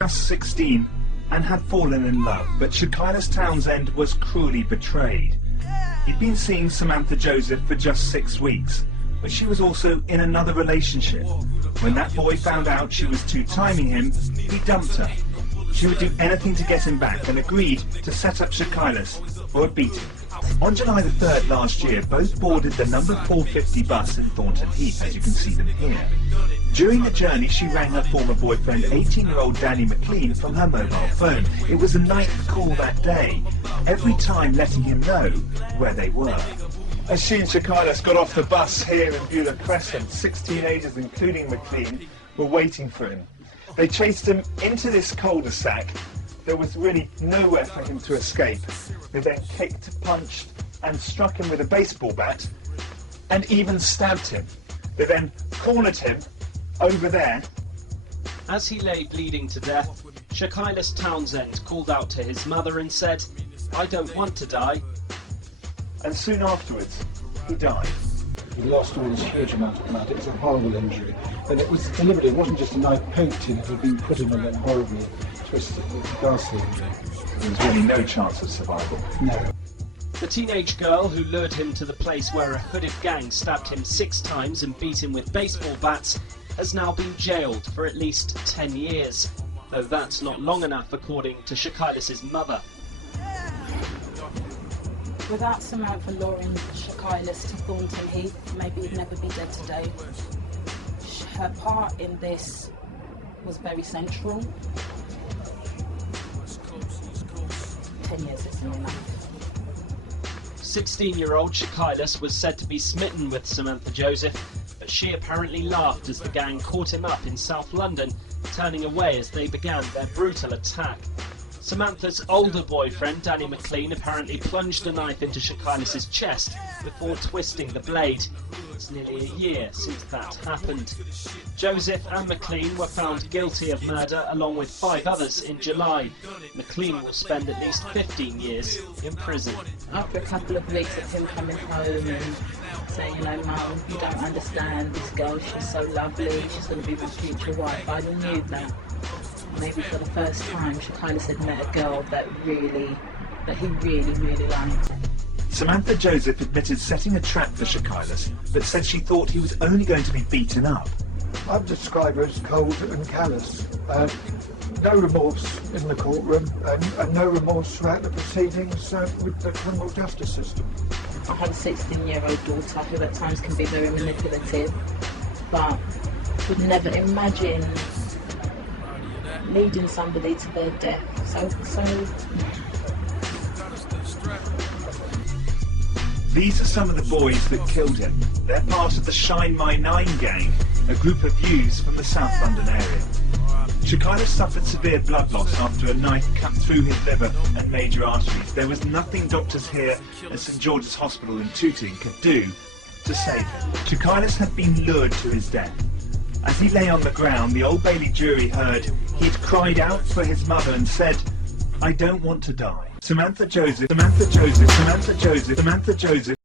just 16 and had fallen in love, but Shakilus Townsend was cruelly betrayed. He'd been seeing Samantha Joseph for just 6 weeks, but she was also in another relationship. When that boy found out she was two-timing him, he dumped her. She would do anything to get him back and agreed to set up Shakilus for a beating. On July the 3rd last year, both boarded the number 450 bus in Thornton Heath, as you can see them here. During the journey, she rang her former boyfriend, 18-year-old Danny McLean, from her mobile phone. It was the 9th call that day, every time letting him know where they were. As she and Shakilus got off the bus here in Beulah Crescent, 6 teenagers, including McLean, were waiting for him. They chased him into this cul-de-sac. There was really nowhere for him to escape. They then kicked, punched, and struck him with a baseball bat, and even stabbed him. They then cornered him over there. As he lay bleeding to death, Shakilus Townsend called out to his mother and said, "I don't want to die." And soon afterwards, he died. He lost all this huge amount of blood. It was a horrible injury. And it was deliberate. It wasn't just a knife poked in, it had been put in and then horribly twisted. It was a ghastly injury. There was really no chance of survival. No. The teenage girl who lured him to the place where a hooded gang stabbed him 6 times and beat him with baseball bats has now been jailed for at least 10 years, though that's not long enough according to Shakilus' mother. Without Samantha luring Shakilus to Thornton Heath, maybe he'd never be dead today. Her part in this was very central. 10 years isn't enough. 16-year-old Shakilus was said to be smitten with Samantha Joseph, but she apparently laughed as the gang caught him up in South London, turning away as they began their brutal attack. Samantha's older boyfriend, Danny McLean, apparently plunged a knife into Shakilus' chest before twisting the blade. It's nearly a year since that happened. Joseph and McLean were found guilty of murder along with 5 others in July. McLean will spend at least 15 years in prison. After a couple of weeks of him coming home and saying, you know, Mum, you don't understand, this girl, she's so lovely, she's going to be my future wife, I knew that. Maybe for the first time, Shakilus had met a girl that he really liked. Samantha Joseph admitted setting a trap for Shakilus, but said she thought he was only going to be beaten up. I'd describe her as cold and callous. No remorse in the courtroom and no remorse throughout the proceedings with the criminal justice system. I have a 16-year-old daughter who at times can be very manipulative, but would never imagine leading somebody to their death. These are some of the boys that killed him. They're part of the Shine My 9 gang, a group of youths from the South London area. Shakilus suffered severe blood loss after a knife cut through his liver and major arteries. There was nothing doctors here at St George's Hospital in Tooting could do to save him. Shakilus had been lured to his death. As he lay on the ground, the Old Bailey jury heard he'd cried out for his mother and said, "I don't want to die." Samantha Joseph, Samantha Joseph, Samantha Joseph, Samantha Joseph.